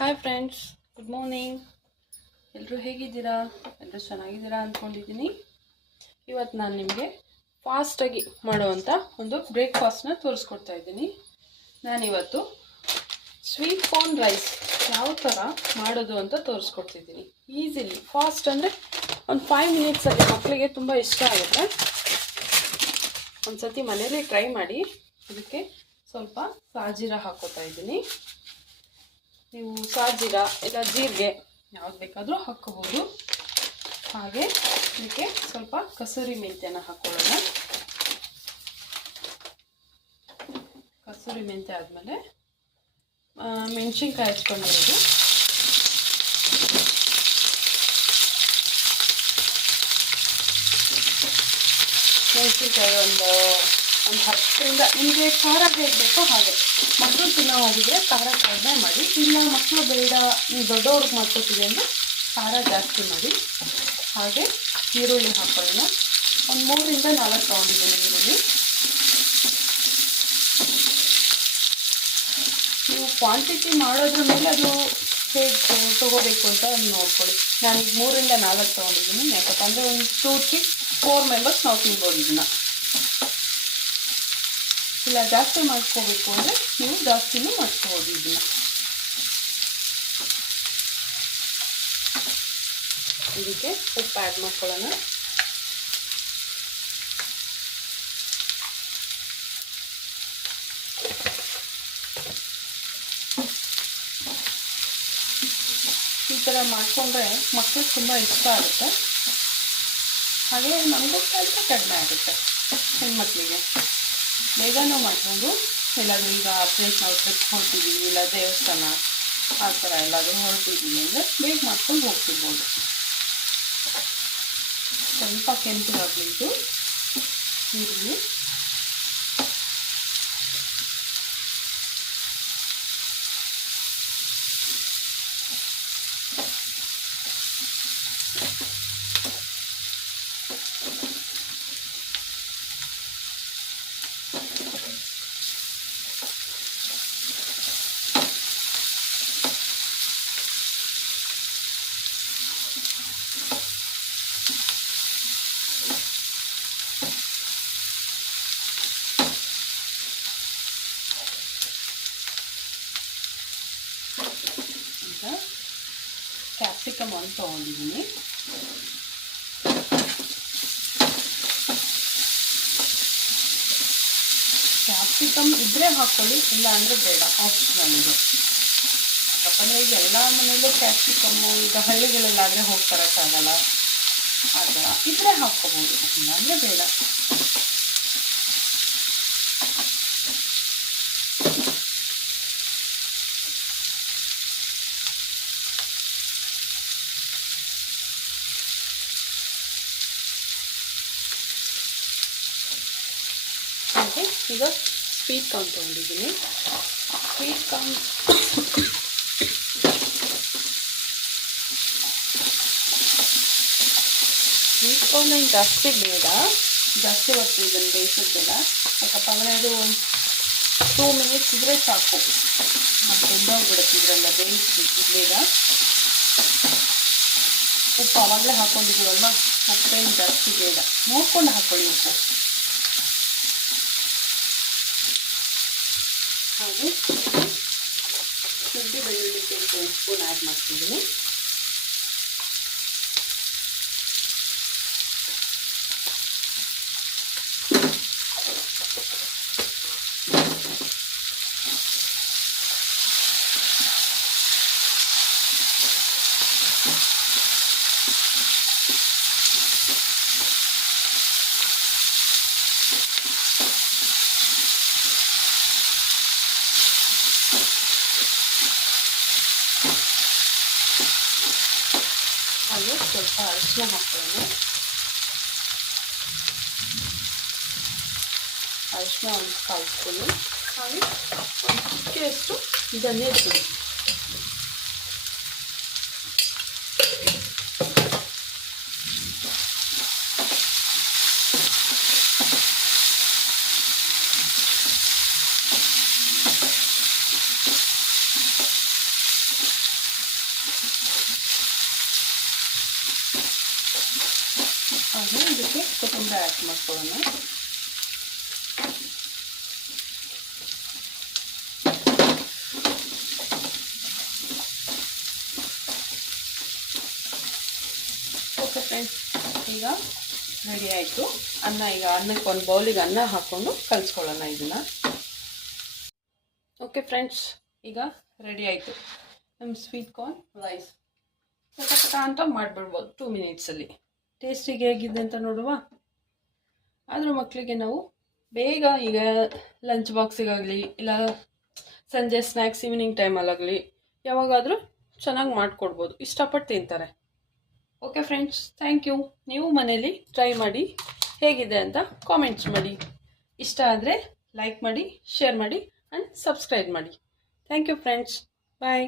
Hi friends, good morning. ಎಲ್ಲರೂ ಹೇಗಿದ್ದೀರಾ? ಎಲ್ಲರೂ ಚೆನ್ನಾಗಿದ್ದೀರಾ ಅಂದ್ಕೊಂಡಿದ್ದೀನಿ. ಇವತ್ತು ನಾನು ನಿಮಗೆ ಫಾಸ್ಟಾಗಿ ಮಾಡುವಂಥ ಒಂದು ಬ್ರೇಕ್ಫಾಸ್ಟ್ನ ತೋರಿಸ್ಕೊಡ್ತಾ ಇದ್ದೀನಿ. ನಾನಿವತ್ತು ಸ್ವೀಟ್ ಕಾರ್ನ್ ರೈಸ್ ಯಾವ ಥರ ಮಾಡೋದು ಅಂತ ತೋರಿಸ್ಕೊಡ್ತಿದ್ದೀನಿ. ಈಸಿಲಿ ಫಾಸ್ಟ್ ಅಂದರೆ ಒಂದು 5 ಮಿನಿಟ್ಸಲ್ಲಿ ಮಕ್ಕಳಿಗೆ ತುಂಬ ಇಷ್ಟ ಆಗುತ್ತೆ. ಒಂದು ಸತಿ ಮನೇಲಿ ಟ್ರೈ ಮಾಡಿ. ಇದಕ್ಕೆ ಸ್ವಲ್ಪ ಸಾಜೀರ ಹಾಕೋತಾ ಇದ್ದೀನಿ. ನೀವು ಸಾಜೀರ ಇಲ್ಲ ಜೀರಿಗೆ ಯಾವ್ದು ಬೇಕಾದರೂ ಹಾಕ್ಕೋಬೋದು. ಹಾಗೆ ಇದಕ್ಕೆ ಸ್ವಲ್ಪ ಕಸೂರಿ ಮೆಂತ್ಯನ ಹಾಕ್ಕೊಳ್ಳೋಣ. ಕಸೂರಿ ಮೆಂತ್ಯ ಆದಮೇಲೆ ಮೆಣಸಿನ್ಕಾಯಿ ಹಚ್ಕೊಂಡಿರೋದು, ಮೆಣಸಿನ್ಕಾಯಿ ಒಂದು 10ರಿಂದ, ನಿಮಗೆ ಖಾರ ಹೇಗೆ ಬೇಕೋ ಹಾಗೆ. ಮಕ್ಕಳು ತಿನ್ನೋ ಹಾಗಿದ್ರೆ ಖಾರ ಕಡಿಮೆ ಮಾಡಿ, ಇಲ್ಲ ಮಕ್ಕಳು ಬೇಡ ನೀವು ದೊಡ್ಡವ್ರಿಗೆ ಮಾಡ್ಕೊತೀವಿ ಅಂದರೆ ಖಾರ ಜಾಸ್ತಿ ಮಾಡಿ. ಹಾಗೆ ಈರುಳ್ಳಿ ಹಾಕೊಳ್ಳೋಣ. ಒಂದು 3ರಿಂದ 4 ತೊಗೊಂಡಿದ್ದೀನಿ ಈರುಳ್ಳಿ. ನೀವು ಕ್ವಾಂಟಿಟಿ ಮಾಡೋದ್ರ ಮೇಲೆ ಅದು ಹೇಗೆ ತೊಗೋಬೇಕು ಅಂತ ನೋಡ್ಕೊಳ್ಳಿ. ನಾನೀಗ 3ರಿಂದ 4 ತೊಗೊಂಡಿದ್ದೀನಿ. ಯಾಕಪ್ಪ ಅಂದರೆ ಒಂದು 2, 3, 4 ಮೆಂಬರ್ಸ್ ನಾವು ತಿನ್ಬೋದು ಇದನ್ನು. ಇಲ್ಲ ಜಾಸ್ತಿ ಮಾಡ್ಕೋಬೇಕು ಅಂದರೆ ನೀವು ಜಾಸ್ತಿನೂ ಮಾಡ್ಕೋಬೋದು ಇದನ್ನು. ಇದಕ್ಕೆ ಉಪ್ಪು ಆ್ಯಡ್ ಮಾಡ್ಕೊಳ್ಳೋಣ. ಈ ಥರ ಮಾಡಿಕೊಂಡ್ರೆ ಮಕ್ಕಳಿಗೆ ತುಂಬ ಇಷ್ಟ ಆಗುತ್ತೆ. ಹಾಗೆ ನಮಗೂ ಸ್ವಲ್ಪ ಕಡಿಮೆ ಆಗುತ್ತೆ. ಹೆಣ್ಮಕ್ಳಿಗೆ ಬೇಗನೂ ಮಾಡ್ಕೊಂಡು, ಎಲ್ಲಾದರೂ ಈಗ ಫ್ರೆಂಡ್ಸ್ ನಾವು ಟ್ರಿಪ್ ಹೊರಟಿದ್ದೀವಿ, ಇಲ್ಲ ದೇವಸ್ಥಾನ ಆ ಥರ ಎಲ್ಲಾದರೂ ಹೊರಟಿದ್ದೀವಿ ಅಂದರೆ ಬೇಗ ಮಾಡ್ಕೊಂಡು ಹೋಗ್ತಿರ್ಬೋದು. ಸ್ವಲ್ಪ ಕೆಂಪಗಾಗಬೇಕು ಈರುಳ್ಳಿ. ಕ್ಯಾಪ್ಸಿಕಮ್ ಒಂದು ತೊಗೊಂಡಿದ್ದೀನಿ. ಕ್ಯಾಪ್ಸಿಕಮ್ ಇದ್ದರೆ ಹಾಕ್ಕೊಳ್ಳಿ, ಇಲ್ಲ ಅಂದರೆ ಬೇಡ, ಆಪ್ಷನಲ್ ಇದು. ಯಾಕಂದರೆ ಈಗ ಎಲ್ಲ ಮನೆಯಲ್ಲೂ ಕ್ಯಾಪ್ಸಿಕಮ್ಮು ಈಗ ಹಳ್ಳಿಗಳಲ್ಲಾದರೆ ಹೋಗಿ ತರೋಕ್ಕಾಗಲ್ಲ. ಆ ಥರ ಇದ್ದರೆ ಹಾಕ್ಕೋಬೋದು, ಇಲ್ಲಾಂದರೆ ಬೇಡ. ಹಾಗೆ ಈಗ ಸ್ವೀಟ್ ಕಾರ್ನ್ ತೊಗೊಂಡಿದ್ದೀನಿ. ಸ್ವೀಟ್ ಕಾರ್ನ್ ಜಾಸ್ತಿ ಬೇಡ, ಜಾಸ್ತಿ ಹೊತ್ತು ಇದನ್ನು ಬೇಯಿಸೋದಿಲ್ಲ. ಯಾಕಪ್ಪ ಅಂದರೆ ಅದು ಒಂದು 2 ಮಿನಿಟ್ಸ್ ಇದ್ದರೆ ಸಾಕು, ಮತ್ತು ಬೆಂದೋಗ್ಬಿಡುತ್ತೆ. ಇದರೆಲ್ಲ ಬೇಯಿಸ್ಬೇಕು ಬೇಗ. ಉಪ್ಪು ಆವಾಗಲೇ ಹಾಕ್ಕೊಂಡಿದ್ದೀವಲ್ವ, ಉಪ್ಪೇನು ಜಾಸ್ತಿ ಬೇಡ, ನೋಡ್ಕೊಂಡು ಹಾಕ್ಕೊಳ್ಳಿ ಉಪ್ಪು. ಹಾಗೆ ಶುಂಠಿ ಬೆಳ್ಳುಳ್ಳಿ ಪೇಸ್ಟ್ 1 ಸ್ಪೂನ್ ಆ್ಯಡ್ ಮಾಡ್ತಿದ್ದೀನಿ. ಹಾಗೆ ಸ್ವಲ್ಪ ಅರಿಶಿನ ಹಾಕ್ಕೊಳ್ಳೋಣ. ಅರಿಶಿನ ಒಂದು 1/4 ಸ್ಪೂನು. ಹಾಗೆ ಒಂದು ಚಿಟಿಕೆಯಷ್ಟು ಧನಿಯಾ ಪುಡಿ. ಹಾಗೆ ಇದಕ್ಕೆ ಕೊತ್ತಂಬರಿ ಆ್ಯಡ್ ಮಾಡ್ಕೊಳ್ಳೋಣ. ಓಕೆ ಫ್ರೆಂಡ್ಸ್, ಈಗ ರೆಡಿ ಆಯಿತು ಅನ್ನ. ಈಗ ಅನ್ನಕ್ಕೆ ಒಂದು ಬೌಲಿಗೆ ಅನ್ನ ಹಾಕ್ಕೊಂಡು ಕಲಿಸ್ಕೊಳ್ಳೋಣ ಇದನ್ನು. ಓಕೆ ಫ್ರೆಂಡ್ಸ್, ಈಗ ರೆಡಿ ಆಯಿತು ನಮ್ಮ ಸ್ವೀಟ್ ಕಾರ್ನ್ ರೈಸ್. ಪಟ ಅಂತ ಮಾಡಿಬಿಡ್ಬೋದು 2 ಮಿನಿಟ್ಸಲ್ಲಿ. ಟೇಸ್ಟಿಗೆ ಹೇಗಿದೆ ಅಂತ ನೋಡುವ. ಆದರೂ ಮಕ್ಕಳಿಗೆ ನಾವು ಬೇಗ ಈಗ ಲಂಚ್ ಬಾಕ್ಸಿಗಾಗಲಿ ಇಲ್ಲ ಸಂಜೆ ಸ್ನ್ಯಾಕ್ಸ್ ಈವ್ನಿಂಗ್ ಟೈಮಲ್ಲಾಗಲಿ ಯಾವಾಗಾದರೂ ಚೆನ್ನಾಗಿ ಮಾಡಿಕೊಡ್ಬೋದು, ಇಷ್ಟಪಟ್ಟು ತಿಂತಾರೆ. Okay friends, thank you. ನೀವು ಮನೇಲಿ ಟ್ರೈ ಮಾಡಿ ಹೇಗಿದೆ ಅಂತ ಕಾಮೆಂಟ್ಸ್ ಮಾಡಿ. ಇಷ್ಟ ಆದರೆ ಲೈಕ್ ಮಾಡಿ, ಶೇರ್ ಮಾಡಿ ಆ್ಯಂಡ್ ಸಬ್ಸ್ಕ್ರೈಬ್ ಮಾಡಿ. Thank you friends, bye.